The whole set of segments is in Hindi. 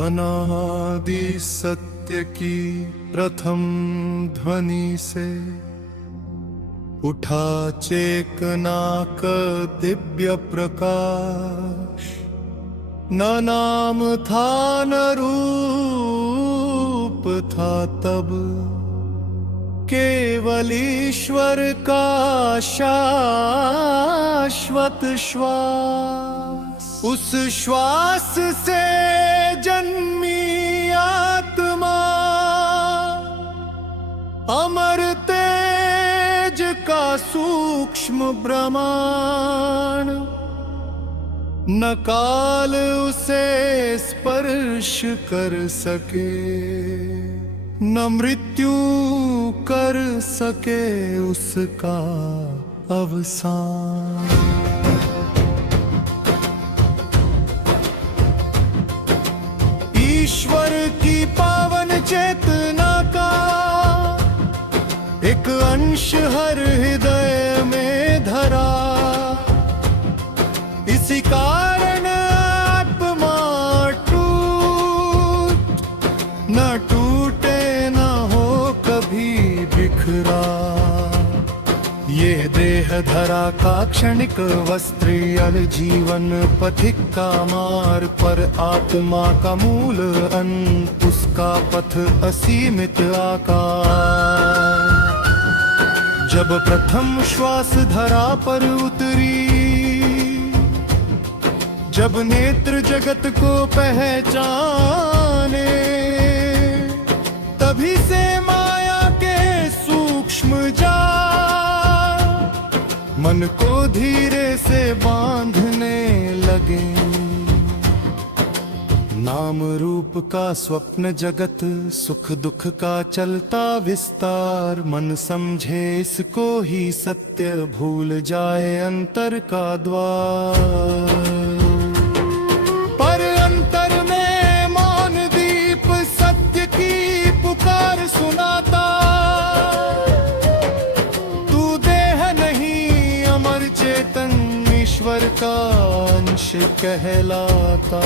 अनादि सत्य की प्रथम ध्वनि से उठा चेतना का दिव्य प्रकाश। न नाम था न रूप था तब, केवल ईश्वर का शाश्वत श्वास। उस श्वास से जन्मी आत्मा अमर तेज का सूक्ष्म ब्रह्मांड। न काल उसे स्पर्श कर सके, न मृत्यु कर सके उसका अवसान। ईश्वर की पावन चेतना का एक अंश हर हृदय में धरा। इसी कारण आत्मा न टूटे न हो कभी बिखरा। ये देह धरा का क्षणिक वस्त्रियल जीवन पथिक का मार्ग पर आत्मा का मूल अंत, उसका पथ असीमित आकार। जब प्रथम श्वास धरा पर उतरी, जब नेत्र जगत को पहचाने, तभी से माया के सूक्ष्म जाल मन को धीरे से बांधने लगे। नाम रूप का स्वप्न जगत, सुख दुख का चलता विस्तार। मन समझे इसको ही सत्य, भूल जाए अंतर का द्वार। सुनाता तू देह नहीं अमर चेतन ईश्वर का अंश कहलाता।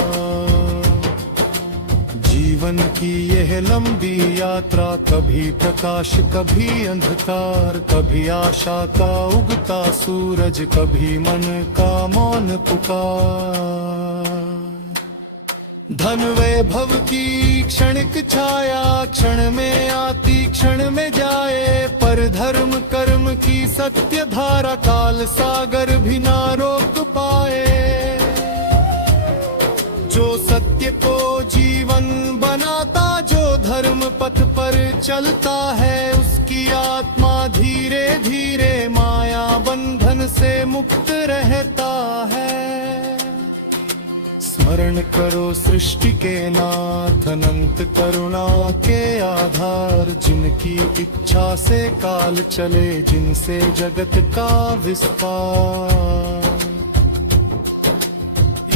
जीवन की यह लंबी यात्रा, कभी प्रकाश कभी अंधकार, कभी आशा का उगता सूरज, कभी मन का मौन पुकार। धन वैभव की क्षणिक छाया क्षण में आती क्षण में जाए, पर धर्म कर्म की सत्य धारा काल सागर भी ना रोक पाए। जो सत्य को जीवन बनाता, जो धर्म पथ पर चलता है, उसकी आत्मा धीरे धीरे माया बंधन से मुक्त रहता है। स्मरण करो सृष्टि के नाथ, अनंत करुणा के आधार, जिनकी इच्छा से काल चले, जिनसे जगत का विस्तार।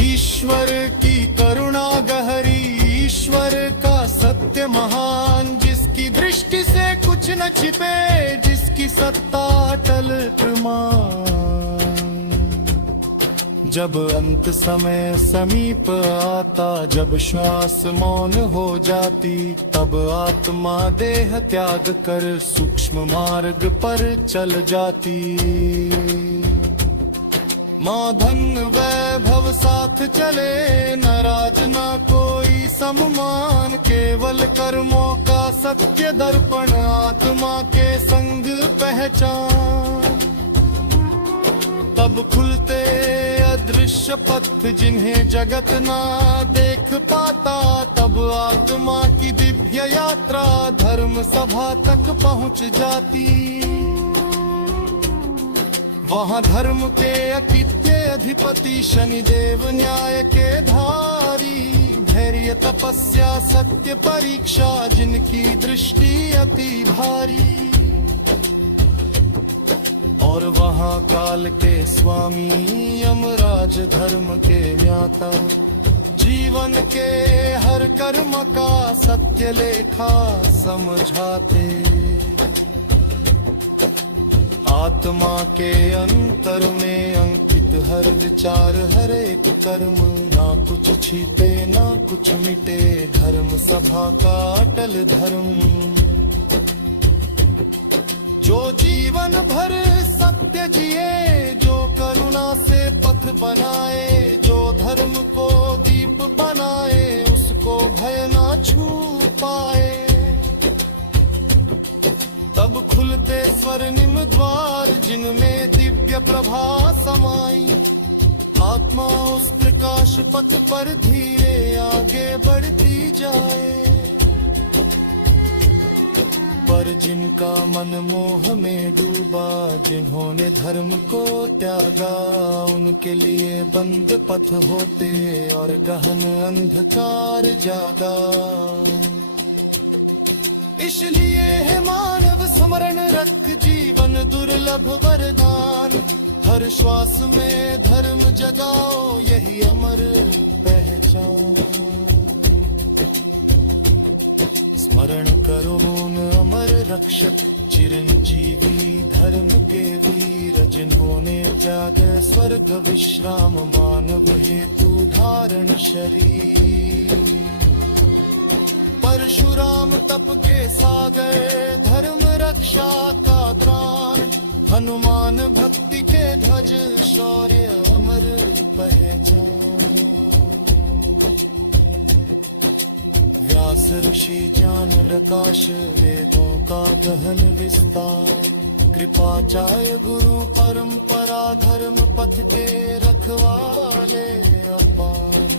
ईश्वर की करुणा गहरी, ईश्वर का सत्य महान, जिसकी दृष्टि से कुछ न छिपे, जिसकी सत्ता अटल प्रमाण। जब अंत समय समीप आता, जब श्वास मौन हो जाती, तब आत्मा देह त्याग कर सूक्ष्म मार्ग पर चल जाती। माँ धन वैभव साथ चले, न राज न कोई सम्मान, केवल कर्मों का सत्य दर्पण, आत्मा के संग पहचान। तब खुलते अदृश्य पथ, जिन्हें जगत ना देख पाता, तब आत्मा की दिव्य यात्रा धर्म सभा तक पहुंच जाती। वहाँ धर्म के अकित्य अधिपति, शनिदेव न्याय के धारी, धैर्य तपस्या सत्य परीक्षा, जिनकी दृष्टि अति भारी। और वहाँ काल के स्वामी यमराज धर्म के ज्ञाता, जीवन के हर कर्म का सत्य लेखा समझाते। आत्मा के अंतर में अंकित हर विचार, हर एक कर्म, ना कुछ छिपे ना कुछ मिटे, धर्म सभा का अटल धर्म। जो जीवन भर सत्य जिए, जो करुणा से पथ बनाए, जो धर्म को दीप बनाए, उसको भय ना छू पाए। तब खुलते स्वर्णिम द्वार, जिनमें दिव्य प्रभा समाई। आत्मा उस प्रकाश पथ पर धीरे आगे बढ़ती जाए। पर जिनका मन मोह में डूबा, जिन्होंने धर्म को त्यागा, उनके लिए बंद पथ होते और गहन अंधकार जागा। इसलिए है मानव स्मरण रख, जीवन दुर्लभ वरदान। हर श्वास में धर्म जगाओ, यही अमर पहचान। स्मरण करो उन अमर रक्षक, चिरंजीवी धर्म के वीर, जिन्होंने त्याग स्वर्ग विश्राम, मानव हेतु धारण शरीर। परशुराम तप के सागर, धर्म रक्षा का त्राण। हनुमान भक्ति के ध्वज, शौर्य अमर पहचान। व्यास ऋषि ज्ञान प्रकाश, वेदों का गहन विस्तार। कृपाचार्य गुरु परंपरा, धर्म पथ के रखवाले अपार।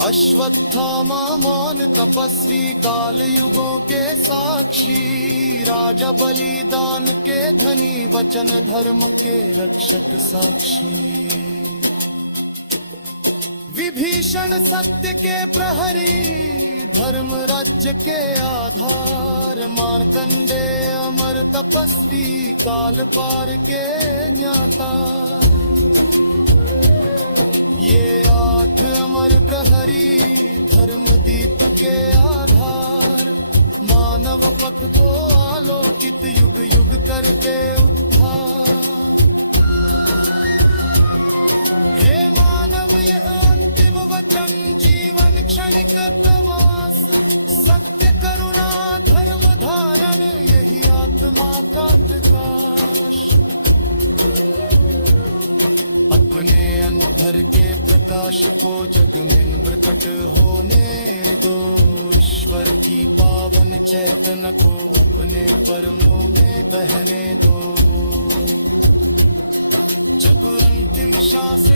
अश्वत्थामा मौन तपस्वी, काल युगों के साक्षी। राजा बलिदान के धनी, वचन धर्म के रक्षक साक्षी। विभीषण सत्य के प्रहरी, धर्म राज्य के आधार। मार्कंडेय अमर तपस्वी, काल पार के ज्ञाता। ये 8 अमर प्रहरी, धर्म दीप के आधार। मानव पथ को आलोकित, युग युग करके उद्धार। हे मानव ये अंतिम वचन, जीवन क्षणिक प्रवास। सत्य करुणा धर्म धारण, यही आत्मा का प्रकाश। अपने अंधर के प्रकाश को जग में प्रकट होने दो। ईश्वर की पावन चेतना को अपने परमों में बहने दो। जब अंतिम श्वास